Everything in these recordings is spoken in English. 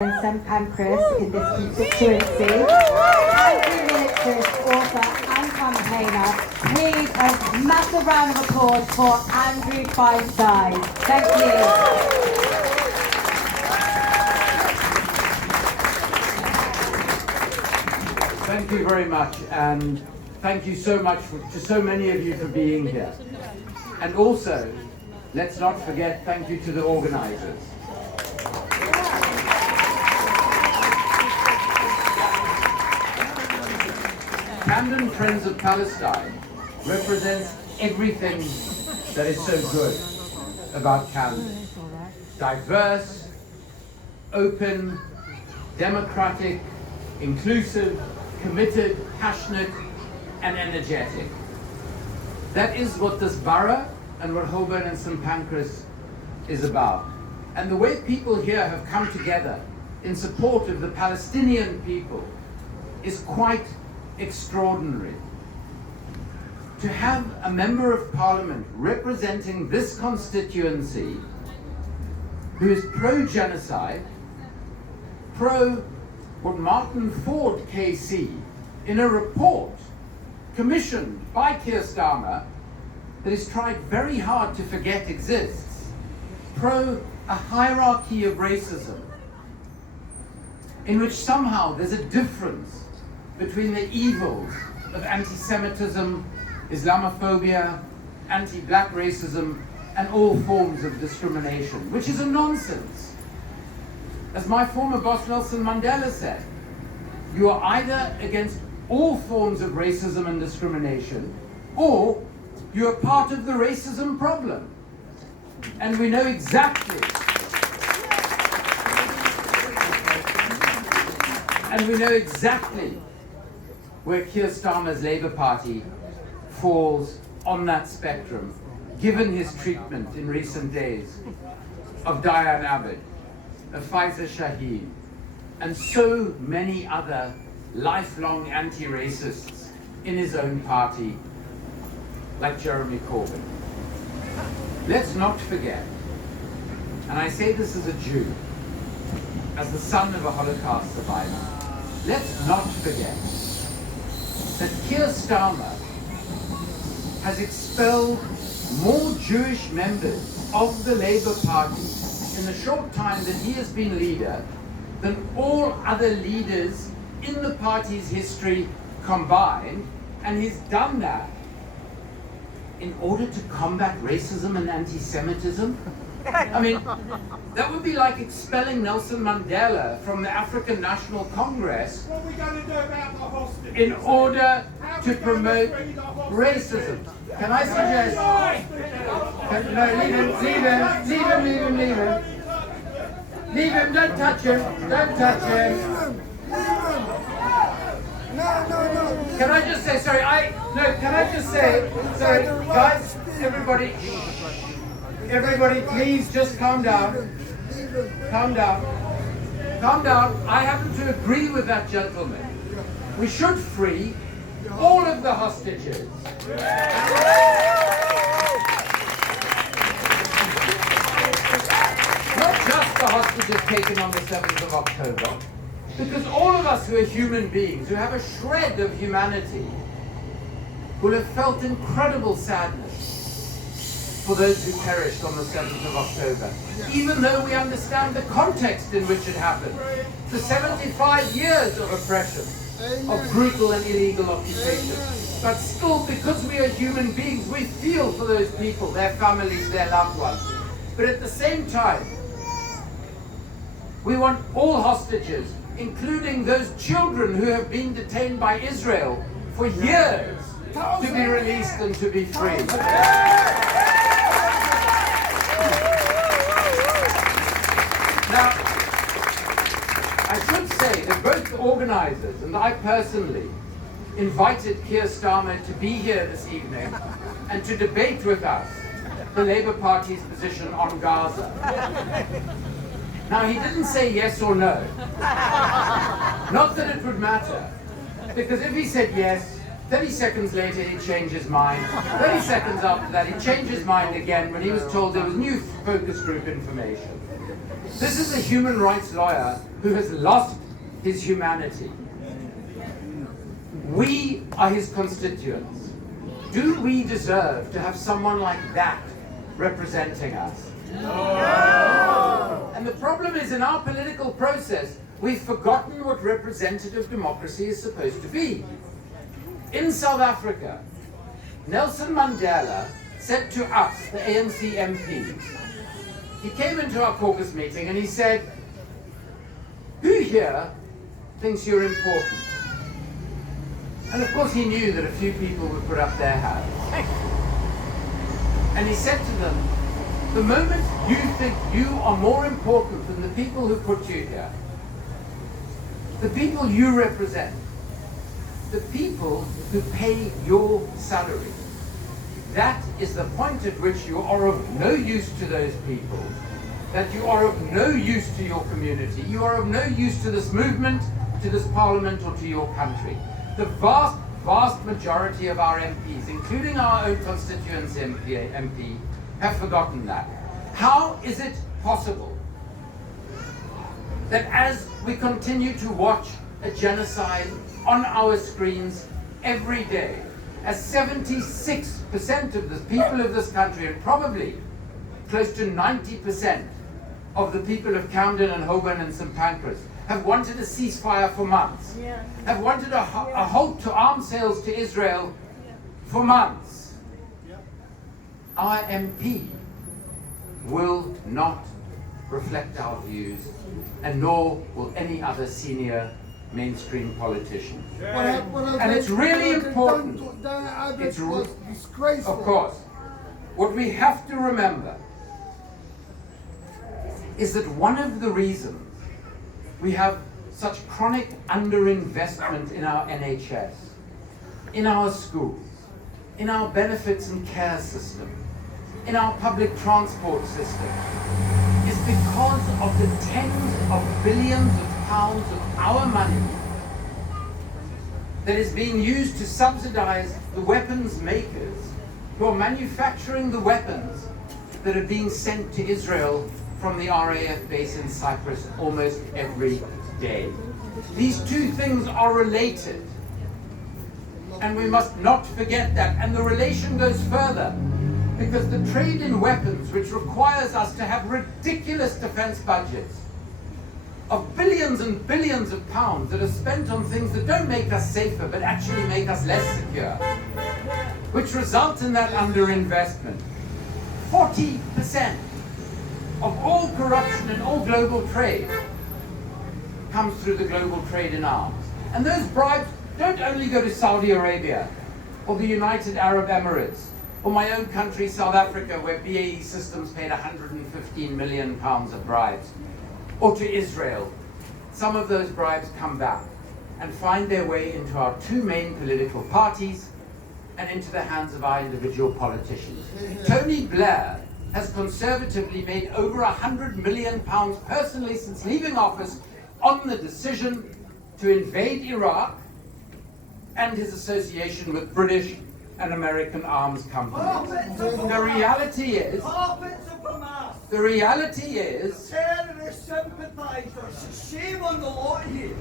and St Pancras in this constituency. Anti-militarist, author and campaigner. Please a massive round of applause for Andrew Feinstein. Thank you. Thank you very much, and thank you so much to so many of you for being here. And also, let's not forget, thank you to the organizers. Camden Friends of Palestine represents everything that is so good about Camden. Diverse, open, democratic, inclusive, committed, passionate, and energetic. That is what this borough and what Holborn and St Pancras is about. And the way people here have come together in support of the Palestinian people is quite extraordinary. To have a member of parliament representing this constituency who is pro-genocide, pro what Martin Ford KC in a report commissioned by Keir Starmer that is tried very hard to forget exists, pro a hierarchy of racism in which somehow there's a difference between the evils of anti-Semitism, Islamophobia, anti-black racism, and all forms of discrimination, which is a nonsense. As my former boss Nelson Mandela said, you are either against all forms of racism and discrimination, or you are part of the racism problem. And we know exactly where Keir Starmer's Labour Party falls on that spectrum, given his treatment in recent days of Diane Abbott, of Faiza Shaheen, and so many other lifelong anti-racists in his own party, like Jeremy Corbyn. Let's not forget, and I say this as a Jew, as the son of a Holocaust survivor, let's not forget that Keir Starmer has expelled more Jewish members of the Labour Party in the short time that he has been leader than all other leaders in the party's history combined, and he's done that in order to combat racism and anti-Semitism? I mean, that would be like expelling Nelson Mandela from the African National Congress What are we going to do about the hostages? in order to promote racism. Can I suggest... No, leave him. Leave him, don't touch him. No. Can I just say, sorry, guys, everybody, please just calm down. Calm down. I happen to agree with that gentleman. We should free all of the hostages. Not just the hostages taken on the 7th of October, because all of us who are human beings, who have a shred of humanity, will have felt incredible sadness for those who perished on the 7th of October, even though we understand the context in which it happened. The 75 years of oppression, of brutal and illegal occupation. But still, because we are human beings, we feel for those people, their families, their loved ones. But at the same time, we want all hostages, including those children who have been detained by Israel for years, to be released and to be free. Now, I should say that both the organizers and I personally invited Keir Starmer to be here this evening and to debate with us the Labour Party's position on Gaza. Now, he didn't say yes or no. Not that it would matter, because if he said yes, 30 seconds later he'd change his mind. 30 seconds after that he'd change his mind again when he was told there was new focus group information. This is a human rights lawyer who has lost his humanity. We are his constituents. Do we deserve to have someone like that representing us? No. And the problem is, in our political process, we've forgotten what representative democracy is supposed to be. In South Africa, Nelson Mandela said to us, the ANC MPs, he came into our caucus meeting and he said, "Who here thinks you're important?" And of course he knew that a few people would put up their hands. And he said to them, the moment you think you are more important than the people who put you here, the people you represent, the people who pay your salary, that is the point at which you are of no use to those people, that you are of no use to your community, you are of no use to this movement, to this parliament, or to your country. The vast majority of our MPs, including our own constituents MP, have forgotten that. How is it possible that as we continue to watch a genocide on our screens every day, as 76% of the people of this country, and probably close to 90% of the people of Camden and Holborn and St. Pancras have wanted a ceasefire for months, have wanted a halt to arms sales to Israel for months, our MP will not reflect our views, and nor will any other senior mainstream politician. And it's really important. It's disgraceful. Of course. What we have to remember is that one of the reasons we have such chronic underinvestment in our NHS, in our schools, in our benefits and care system, in our public transport system, is because of the tens of billions of pounds of our money that is being used to subsidize the weapons makers who are manufacturing the weapons that are being sent to Israel from the RAF base in Cyprus almost every day. These two things are related, and we must not forget that. And the relation goes further, because the trade in weapons, which requires us to have ridiculous defense budgets of billions and billions of pounds that are spent on things that don't make us safer but actually make us less secure, which results in that underinvestment. 40% of all corruption in all global trade comes through the global trade in arms. And those bribes don't only go to Saudi Arabia or the United Arab Emirates or my own country, South Africa, where BAE Systems paid £115 million of bribes, or to Israel. Some of those bribes come back and find their way into our two main political parties and into the hands of our individual politicians. Tony Blair has conservatively made over £100 million personally since leaving office on the decision to invade Iraq and his association with British and American arms companies. The reality is, terrorist sympathizers. Shame on the lot here.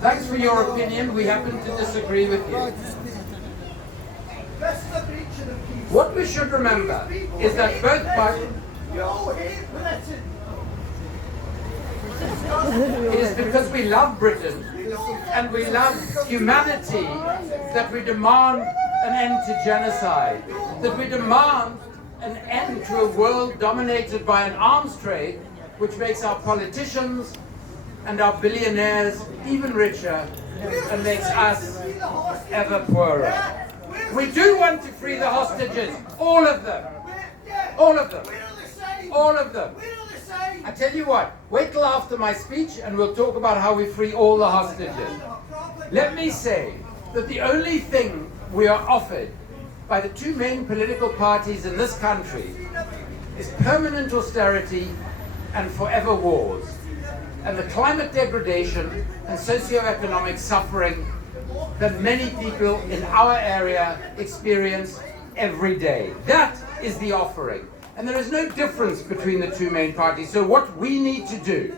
Thanks for your opinion. We happen to disagree with you. This is a breach of the peace. What we should remember is that both parties. You all hate Britain. It is because we love Britain and we love humanity that we demand an end to genocide, that we demand an end to a world dominated by an arms trade which makes our politicians and our billionaires even richer and makes us ever poorer. We do want to free the hostages, all of them, all of them, all of them. I tell you what, wait till after my speech and we'll talk about how we free all the hostages. Let me say that the only thing we are offered by the two main political parties in this country is permanent austerity and forever wars, and the climate degradation and socio-economic suffering that many people in our area experience every day. That is the offering. And there is no difference between the two main parties. So what we need to do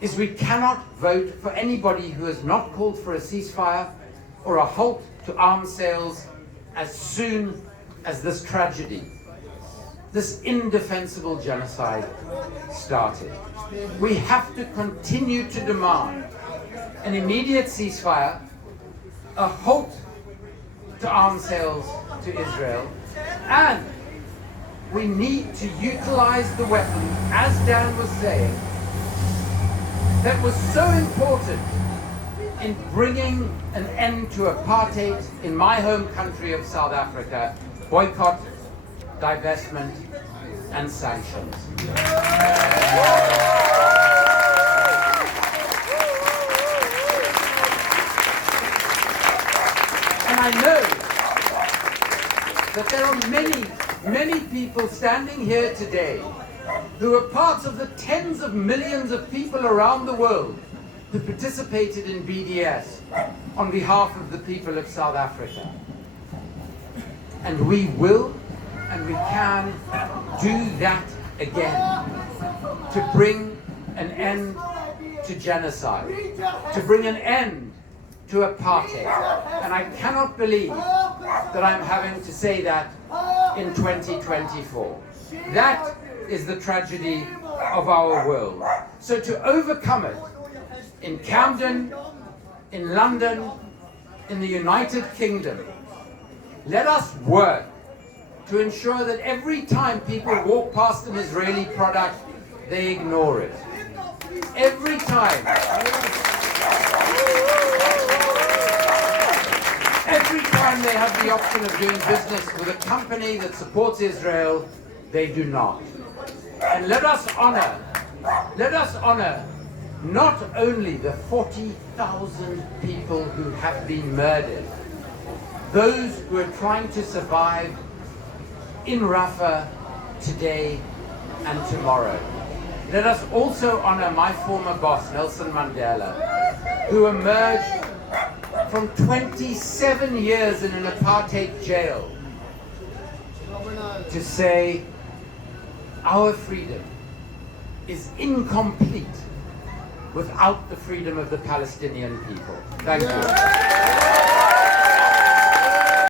is we cannot vote for anybody who has not called for a ceasefire or a halt to arms sales as soon as this tragedy, this indefensible genocide started. We have to continue to demand an immediate ceasefire, a halt to arms sales to Israel, and we need to utilize the weapon, as Dan was saying, that was so important in bringing an end to apartheid in my home country of South Africa: boycott, divestment, and sanctions. And I know that there are many people standing here today who are parts of the tens of millions of people around the world who participated in BDS on behalf of the people of South Africa. And we will and we can do that again to bring an end to genocide, to bring an end to apartheid. And I cannot believe that I'm having to say that in 2024. That is the tragedy of our world. So to overcome it in Camden, in London, in the United Kingdom, let us work to ensure that every time people walk past an Israeli product, they ignore it. Every time. Every time they have the option of doing business with a company that supports Israel, they do not. And let us honor not only the 40,000 people who have been murdered, those who are trying to survive in Rafah today and tomorrow. Let us also honor my former boss, Nelson Mandela, who emerged from 27 years in an apartheid jail to say, our freedom is incomplete without the freedom of the Palestinian people. Thank you.